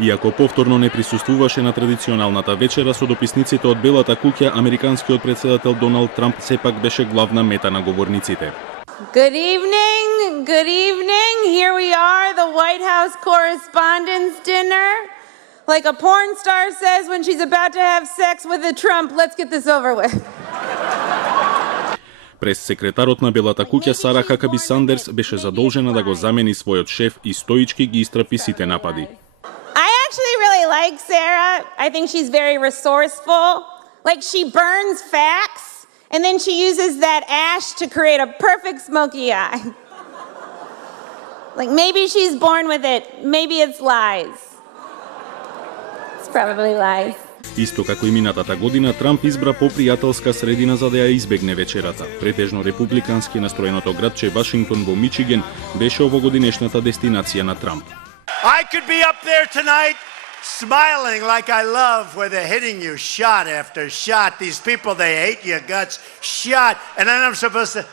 Иако повторно не присуствуваше на традиционалната вечера со дописниците од Белата куќа, американскиот председател Доналд Трамп сепак беше главна мета на говорниците. Good evening, good evening. Here we are, the White House Correspondents' Dinner. Like a porn star says when she's about to have sex with a Trump, let's get this over with. Прес-секретарот на Белата куќа Сара Хакаби Сандерс беше задолжена да го замени својот шеф и стоички ги истрпи сите напади. I actually really like Sarah. I think she's very resourceful. Like she burns facts and then she uses that ash to create a perfect smoky eye. Like maybe she's born with it, maybe it's lies. It's probably lies. Исто како и минатата година, Трамп избра попријателска средина за да ја избегне вечерата. Претежно републикански настроеното градче Вашингтон во Мичиген беше овогодинешната дестинација на Трамп. I could be up there tonight smiling like I love where they're hitting you shot after shot. These people, they hate your guts, shot. And then I'm supposed to...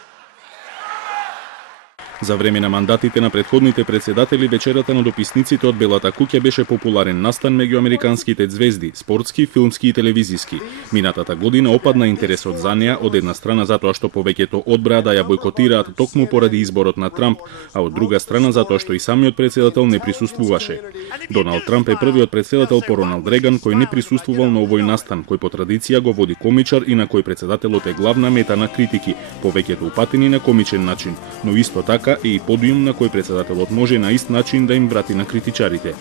За време на мандатите на претходните председатели, вечерата на дописниците од Белата куќа беше популарен настан меѓу американските звезди, спортски, филмски и телевизиски. Минатата година опадна интересот за неа, од една страна затоа што повеќето одбраа да ја бойкотираат токму поради изборот на Трамп, а од друга страна затоа што и самиот председател не присуствуваше. Доналд Трамп е првиот председател по Роналд Реган кој не присуствувал на овој настан, кој по традиција го води комичар и на кој председателот е главна мета на критики, повеќето упатени на комичен начин, но исто така е и подиум на кој председателот може на ист начин да им врати на критичарите.